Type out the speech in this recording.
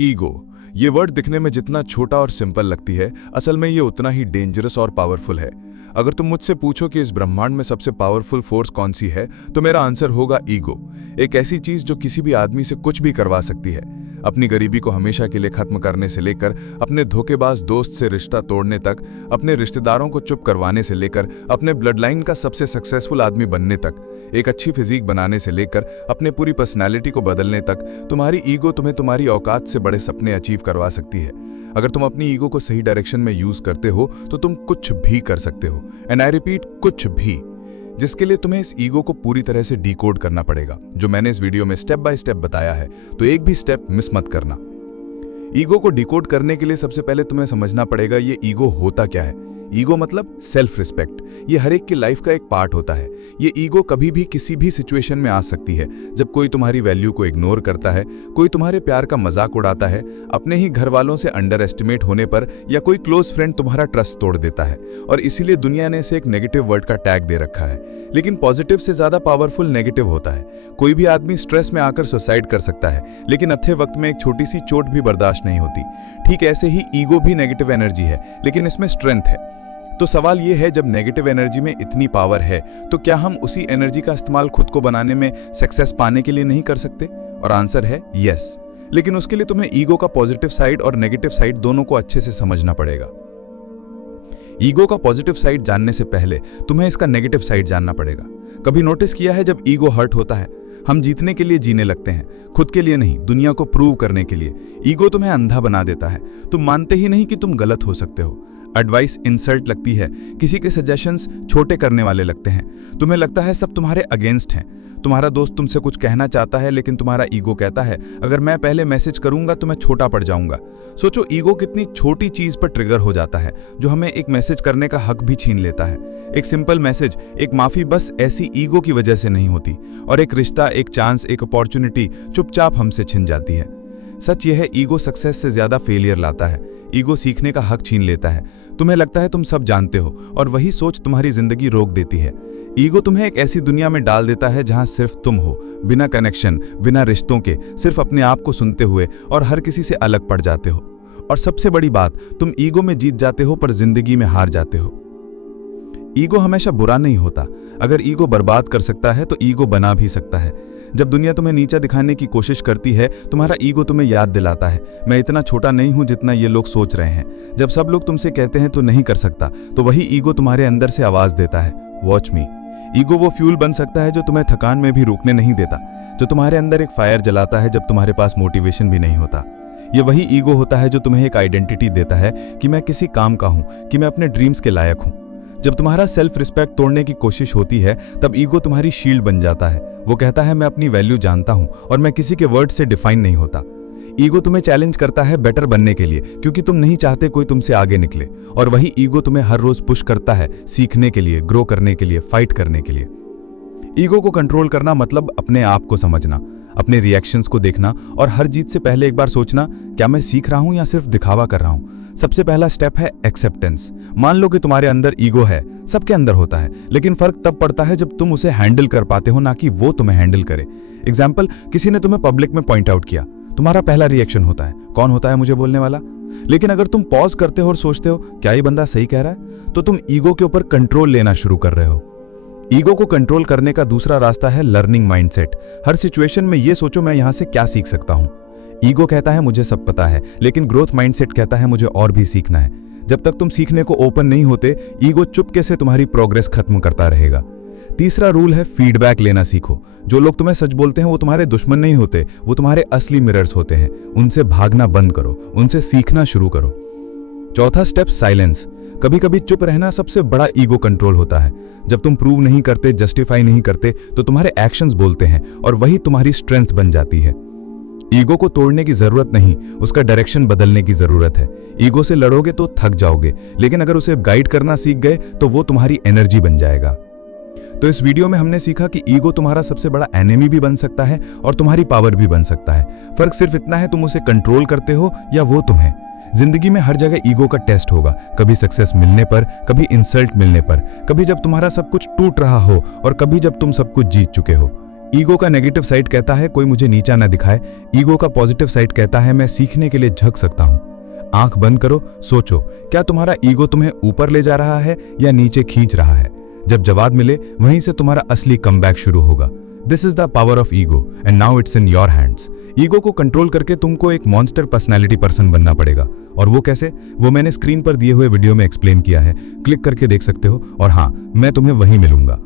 Ego, ये word दिखने में जितना छोटा और सिंपल लगती है, असल में ये उतना ही डेंजरस और पावरफुल है। अगर तुम मुझसे पूछो कि इस ब्रह्मांड में सबसे पावरफुल फोर्स कौन सी है, तो मेरा आंसर होगा ईगो। एक ऐसी चीज जो किसी भी आदमी से कुछ भी करवा सकती है। अपनी गरीबी को हमेशा के लिए खत्म करने से लेकर अपने धोखेबाज दोस्त से रिश्ता तोड़ने तक, अपने रिश्तेदारों को चुप करवाने से लेकर अपने ब्लड लाइन का सबसे सक्सेसफुल आदमी बनने तक, एक अच्छी फिजिक बनाने से लेकर अपने पूरी पर्सनैलिटी को बदलने तक, तुम्हारी ईगो तुम्हें तुम्हारी औकात से बड़े सपने अचीव करवा सकती है। अगर तुम अपनी ईगो को सही डायरेक्शन में यूज करते हो तो तुम कुछ भी कर सकते हो। एंड आई रिपीट, कुछ भी। जिसके लिए तुम्हें इस ईगो को पूरी तरह से डिकोड करना पड़ेगा, जो मैंने इस वीडियो में स्टेप बाय स्टेप बताया है, तो एक भी स्टेप मिस मत करना। ईगो को डिकोड करने के लिए सबसे पहले तुम्हें समझना पड़ेगा ये ईगो होता क्या है। ईगो मतलब सेल्फ रिस्पेक्ट। ये हर एक की लाइफ का एक पार्ट होता है। ये ईगो कभी भी किसी भी सिचुएशन में आ सकती है। जब कोई तुम्हारी वैल्यू को इग्नोर करता है, कोई तुम्हारे प्यार का मजाक उड़ाता है, अपने ही घर वालों से अंडर एस्टिमेट होने पर, या कोई क्लोज फ्रेंड तुम्हारा ट्रस्ट तोड़ देता है। और इसीलिए दुनिया ने इसे एक नेगेटिव वर्ड का टैग दे रखा है। लेकिन पॉजिटिव से ज्यादा पावरफुल नेगेटिव होता है। कोई भी आदमी स्ट्रेस में आकर सुसाइड कर सकता है, लेकिन अच्छे वक्त में एक छोटी सी चोट भी बर्दाश्त नहीं होती। ठीक ऐसे ही ईगो भी नेगेटिव एनर्जी है, लेकिन इसमें स्ट्रेंथ है। तो सवाल यह है, जब नेगेटिव एनर्जी में इतनी पावर है, तो क्या हम उसी एनर्जी का इस्तेमाल खुद को बनाने में, सक्सेस पाने के लिए नहीं कर सकते? और आंसर है यस। लेकिन उसके लिए तुम्हें ईगो का पॉजिटिव साइड और नेगेटिव साइड दोनों को अच्छे से समझना पड़ेगा। ईगो का पॉजिटिव साइड जानने से पहले तुम्हें इसका नेगेटिव साइड जानना पड़ेगा। कभी नोटिस किया है, जब ईगो हर्ट होता है, हम जीतने के लिए जीने लगते हैं, खुद के लिए नहीं, दुनिया को प्रूव करने के लिए। ईगो तुम्हें अंधा बना देता है। तुम मानते ही नहीं कि तुम गलत हो सकते हो। एडवाइस इंसल्ट लगती है, किसी के सजेशंस छोटे करने वाले लगते हैं। तुम्हें लगता है सब तुम्हारे अगेंस्ट हैं। तुम्हारा दोस्त तुमसे कुछ कहना चाहता है, लेकिन तुम्हारा ईगो कहता है अगर मैं पहले मैसेज करूंगा तो मैं छोटा पड़ जाऊंगा। सोचो, ईगो कितनी छोटी चीज पर ट्रिगर हो जाता है, जो हमें एक मैसेज करने का हक भी छीन लेता है। एक सिंपल मैसेज, एक माफी, बस ऐसी ईगो की वजह से नहीं होती, और एक रिश्ता, एक चांस, एक अपॉर्चुनिटी चुपचाप हमसे छिन जाती है। सच यह है, ईगो सक्सेस से ज्यादा फेलियर लाता है। ईगो सीखने का हक छीन लेता है। तुम्हें लगता है तुम सब जानते हो, और वही सोच तुम्हारी जिंदगी रोक देती है। ईगो तुम्हें एक ऐसी दुनिया में डाल देता है जहां सिर्फ तुम हो, बिना कनेक्शन, बिना रिश्तों के, सिर्फ अपने आप को सुनते हुए, और हर किसी से अलग पड़ जाते हो। और सबसे बड़ी बात, तुम ईगो में जीत जाते हो पर जिंदगी में हार जाते हो। ईगो हमेशा बुरा नहीं होता। अगर ईगो बर्बाद कर सकता है तो ईगो बना भी सकता है। जब दुनिया तुम्हें नीचा दिखाने की कोशिश करती है, तुम्हारा ईगो तुम्हें याद दिलाता है, मैं इतना छोटा नहीं हूं जितना ये लोग सोच रहे हैं। जब सब लोग तुमसे कहते हैं तो नहीं कर सकता, तो वही ईगो तुम्हारे अंदर से आवाज देता है, वॉच मी। ईगो वो फ्यूल बन सकता है जो तुम्हें थकान में भी रुकने नहीं देता, जो तुम्हारे अंदर एक फायर जलाता है जब तुम्हारे पास मोटिवेशन भी नहीं होता। ये वही ईगो होता है जो तुम्हें एक आइडेंटिटी देता है कि मैं किसी काम का हूं, कि मैं अपने ड्रीम्स के लायक हूं। जब तुम्हारा सेल्फ रिस्पेक्ट तोड़ने की कोशिश होती है, तब ईगो तुम्हारी शील्ड बन जाता है। वो कहता है मैं अपनी वैल्यू जानता हूं और मैं किसी के वर्ड से डिफाइन नहीं होता। ईगो तुम्हें चैलेंज करता है बेटर बनने के लिए, क्योंकि तुम नहीं चाहते कोई तुमसे आगे निकले। और वही ईगो तुम्हें हर रोज पुश करता है सीखने के लिए, ग्रो करने के लिए, फाइट करने के लिए। ईगो को कंट्रोल करना मतलब अपने आप को समझना, अपने रिएक्शंस को देखना, और हर जीत से पहले एक बार सोचना, क्या मैं सीख रहा हूं या सिर्फ दिखावा कर रहा हूं। सबसे पहला स्टेप है एक्सेप्टेंस। मान लो कि तुम्हारे अंदर ईगो है, सबके अंदर होता है, लेकिन फर्क तब पड़ता है जब तुम उसे हैंडल कर पाते हो, ना कि वो तुम्हें हैंडल करे। एग्जाम्पल, किसी ने तुम्हें पब्लिक में पॉइंट आउट किया, तुम्हारा पहला रिएक्शन होता है, कौन होता है मुझे बोलने वाला। लेकिन अगर तुम पॉज करते हो और सोचते हो क्या ये बंदा सही कह रहा है, तो तुम ईगो के ऊपर कंट्रोल लेना शुरू कर रहे हो। ईगो को कंट्रोल करने का दूसरा रास्ता है लर्निंग माइंडसेट। हर सिचुएशन में ये सोचो मैं यहां से क्या सीख सकता हूं। ईगो कहता है मुझे सब पता है, लेकिन ग्रोथ माइंडसेट कहता है मुझे और भी सीखना है। जब तक तुम सीखने को ओपन नहीं होते, ईगो चुपके से तुम्हारी प्रोग्रेस खत्म करता रहेगा। तीसरा रूल है फीडबैक लेना सीखो। जो लोग तुम्हें सच बोलते हैं वो तुम्हारे दुश्मन नहीं होते, वो तुम्हारे असली मिरर्स होते हैं। उनसे भागना बंद करो, उनसे सीखना शुरू करो। चौथा स्टेप, साइलेंस। कभी कभी चुप रहना सबसे बड़ा ईगो कंट्रोल होता है। जब तुम प्रूव नहीं करते, जस्टिफाई नहीं करते, तो तुम्हारे एक्शंस बोलते हैं, और वही तुम्हारी स्ट्रेंथ बन जाती है। ईगो को तोड़ने की जरूरत नहीं, उसका डायरेक्शन बदलने की जरूरत है। ईगो से लड़ोगे तो थक जाओगे, लेकिन अगर उसे गाइड करना सीख गए तो वो तुम्हारी एनर्जी बन जाएगा। तो इस वीडियो में हमने सीखा कि ईगो तुम्हारा सबसे बड़ा एनिमी भी बन सकता है और तुम्हारी पावर भी बन सकता है। फर्क सिर्फ इतना है, तुम उसे कंट्रोल करते हो या वो तुम्हें। जिंदगी में हर जगह ईगो का टेस्ट होगा, कभी सक्सेस मिलने पर, कभी इंसल्ट मिलने पर, कभी जब तुम्हारा सब कुछ टूट रहा हो, और कभी जब तुम सब कुछ जीत चुके हो। ईगो का नेगेटिव साइड कहता है कोई मुझे नीचा ना दिखाए। ईगो का पॉजिटिव साइड कहता है मैं सीखने के लिए झुक सकता हूं। आंख बंद करो, सोचो, क्या तुम्हारा ईगो तुम्हें ऊपर ले जा रहा है या नीचे खींच रहा है? जब जवाब मिले वहीं से तुम्हारा असली कमबैक शुरू होगा। This is the power of ego and now it's in your hands. Ego को कंट्रोल करके तुमको एक मॉन्स्टर पर्सनैलिटी पर्सन बनना पड़ेगा। और वो कैसे, वो मैंने स्क्रीन पर दिए हुए वीडियो में एक्सप्लेन किया है, क्लिक करके देख सकते हो। और हाँ, मैं तुम्हें वहीं मिलूंगा।